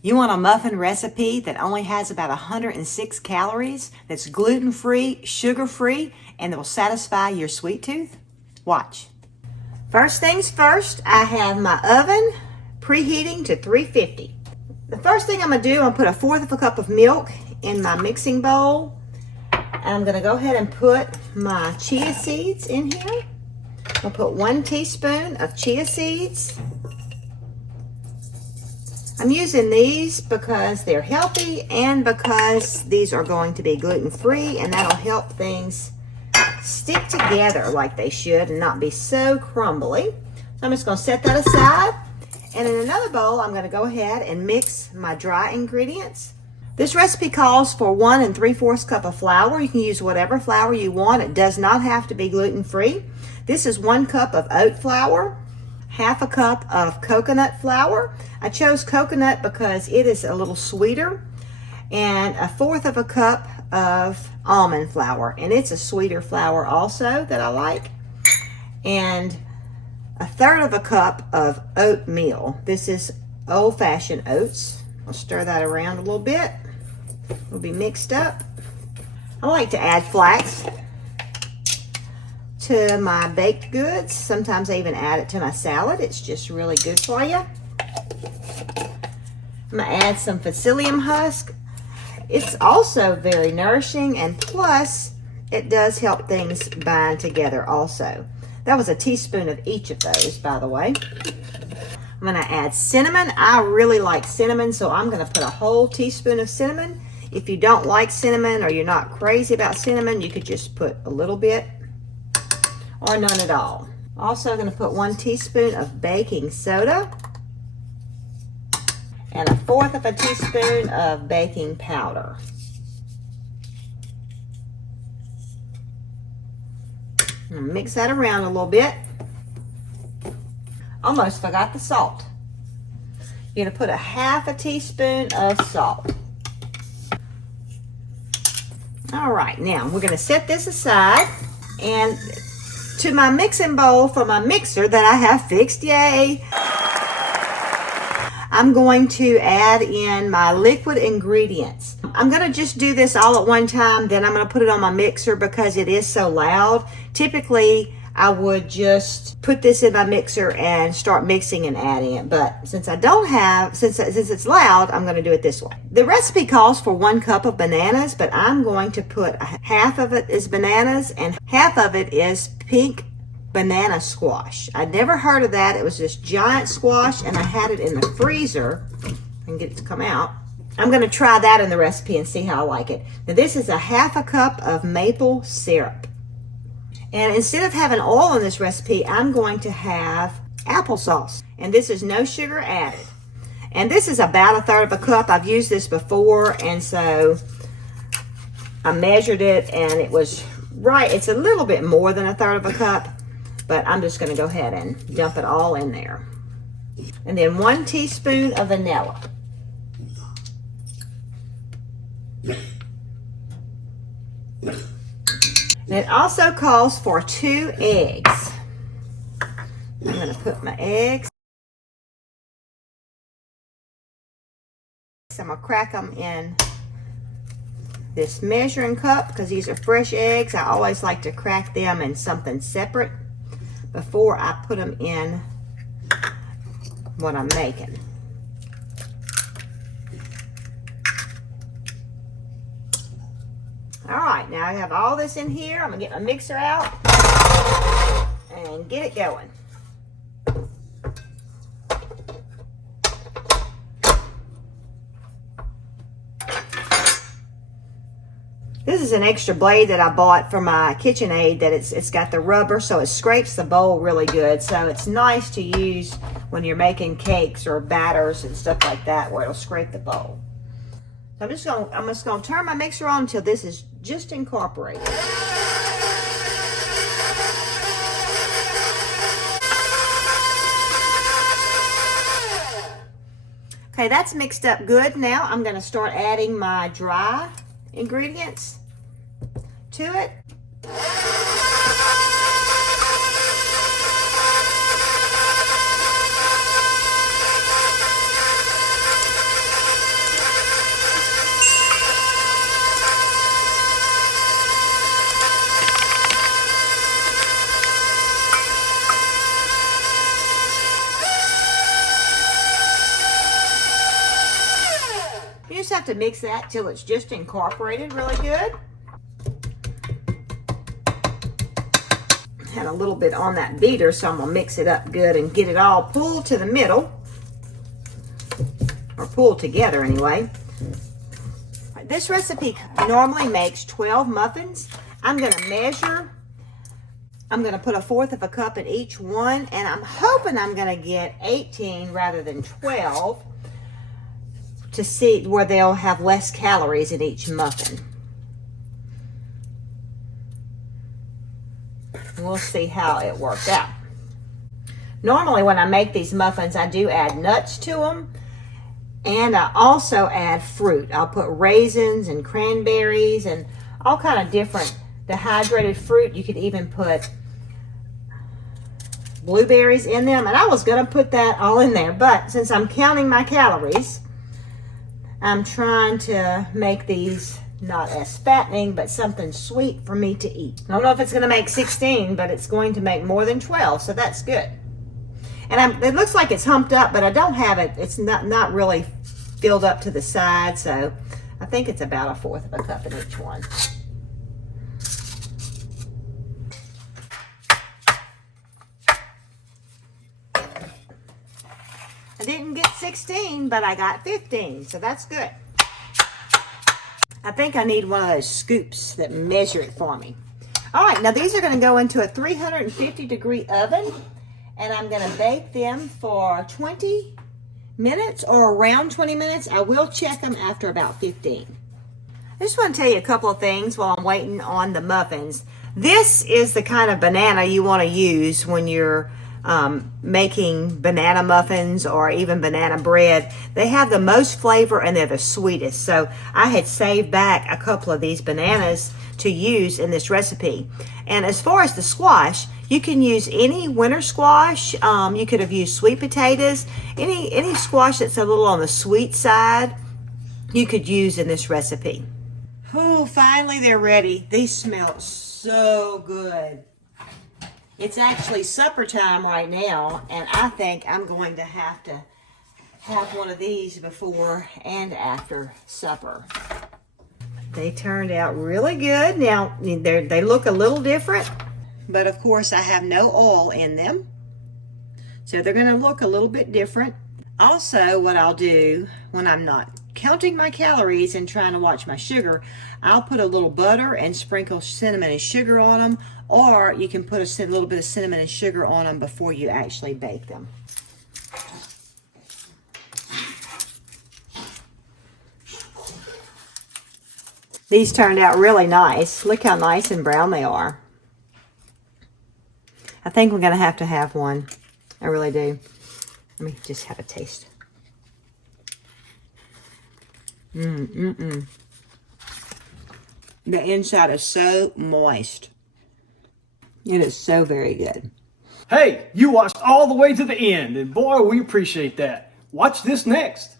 You want a muffin recipe that only has about 106 calories, that's gluten-free, sugar-free, and that will satisfy your sweet tooth? Watch. First things first, I have my oven preheating to 350. The first thing I'm going to do, I'm going to put 1/4 cup of milk in my mixing bowl. And I'm going to go ahead and put my chia seeds in here. I'll put 1 teaspoon of chia seeds. I'm using these because they're healthy and because these are going to be gluten-free, and that'll help things stick together like they should and not be so crumbly. So I'm just going to set that aside. And in another bowl, I'm going to go ahead and mix my dry ingredients. This recipe calls for 1 3/4 cup of flour. You can use whatever flour you want. It does not have to be gluten-free. This is 1 cup of oat flour, 1/2 cup of coconut flour. I chose coconut because it is a little sweeter, and 1/4 cup of almond flour, and it's a sweeter flour also that I like, and 1/3 cup of oatmeal. This is old-fashioned oats. I'll stir that around a little bit. It'll be mixed up. I like to add flax to my baked goods. Sometimes I even add it to my salad. It's just really good for you. I'm going to add some Psyllium husk. It's also very nourishing, and plus it does help things bind together also. That was 1 teaspoon of each of those, by the way. I'm going to add cinnamon. I really like cinnamon, so I'm going to put 1/2 teaspoon of cinnamon. If you don't like cinnamon or you're not crazy about cinnamon, you could just put a little bit or none at all. Also going to put 1 teaspoon of baking soda and 1/4 teaspoon of baking powder. Mix that around a little bit. Almost forgot the salt. You're going to put 1/2 teaspoon of salt. All right, now we're going to set this aside, and to my mixing bowl for my mixer that I have fixed, yay, I'm going to add in my liquid ingredients. I'm going to just do this all at one time, then I'm going to put it on my mixer because it is so loud. Typically, I would just put this in my mixer and start mixing and adding it. But since I don't have, since it's loud, I'm going to do it this way. The recipe calls for 1 cup of bananas, but I'm going to put 1/2 of it is bananas and 1/2 of it is pink banana squash. I'd never heard of that. It was this giant squash, and I had it in the freezer. I can get it to come out. I'm going to try that in the recipe and see how I like it. Now this is 1/2 cup of maple syrup. And instead of having oil in this recipe, I'm going to have applesauce. And this is no sugar added. And this is about 1/3 cup. I've used this before, and so I measured it, and it was right. It's a little bit more than 1/3 cup, but I'm just going to go ahead and dump it all in there. And then 1 teaspoon of vanilla. And it also calls for 2 eggs. I'm going to put my eggs. I'm going to crack them in this measuring cup because these are fresh eggs. I always like to crack them in something separate before I put them in what I'm making. All right, now I have all this in here. I'm gonna get my mixer out and get it going. This is an extra blade that I bought for my KitchenAid that it's got the rubber, so it scrapes the bowl really good. So it's nice to use when you're making cakes or batters and stuff like that, where it'll scrape the bowl. So I'm just gonna turn my mixer on until this is just incorporated. Okay, that's mixed up good. Now I'm gonna start adding my dry ingredients to it. You just have to mix that till it's just incorporated really good. Had a little bit on that beater, so I'm gonna mix it up good and get it all pulled to the middle, or pulled together anyway. This recipe normally makes 12 muffins. I'm gonna measure. I'm gonna put 1/4 of a cup in each one, and I'm hoping I'm gonna get 18 rather than 12 to see where they'll have less calories in each muffin. We'll see how it works out. Normally when I make these muffins, I do add nuts to them, and I also add fruit. I'll put raisins and cranberries and all kind of different dehydrated fruit. You could even put blueberries in them, and I was gonna put that all in there, but since I'm counting my calories, I'm trying to make these not as fattening, but something sweet for me to eat. I don't know if it's gonna make 16, but it's going to make more than 12, so that's good. And it looks like it's humped up, but I don't have it. It's not really filled up to the side, so I think it's about 1/4 of a cup in each one. I didn't get 16, but I got 15, so that's good. I think I need one of those scoops that measure it for me. All right, now these are gonna go into a 350-degree oven, and I'm gonna bake them for 20 minutes or around 20 minutes. I will check them after about 15. I just want to tell you a couple of things while I'm waiting on the muffins. This is the kind of banana you want to use when you're making banana muffins or even banana bread. They have the most flavor and they're the sweetest. So I had saved back a couple of these bananas to use in this recipe. And as far as the squash, you can use any winter squash. You could have used sweet potatoes. Any squash that's a little on the sweet side, you could use in this recipe. Oh, finally they're ready. These smell so good. It's actually supper time right now, and I think I'm going to have one of these before and after supper. They turned out really good. Now, they look a little different, but of course I have no oil in them, so they're going to look a little bit different. Also, what I'll do when I'm not counting my calories and trying to watch my sugar, I'll put a little butter and sprinkle cinnamon and sugar on them, or you can put a little bit of cinnamon and sugar on them before you actually bake them. These turned out really nice. Look how nice and brown they are. I think we're going to have one. I really do. Let me just have a taste. The inside is so moist. It is so very good. Hey, you watched all the way to the end, and boy, we appreciate that. Watch this next.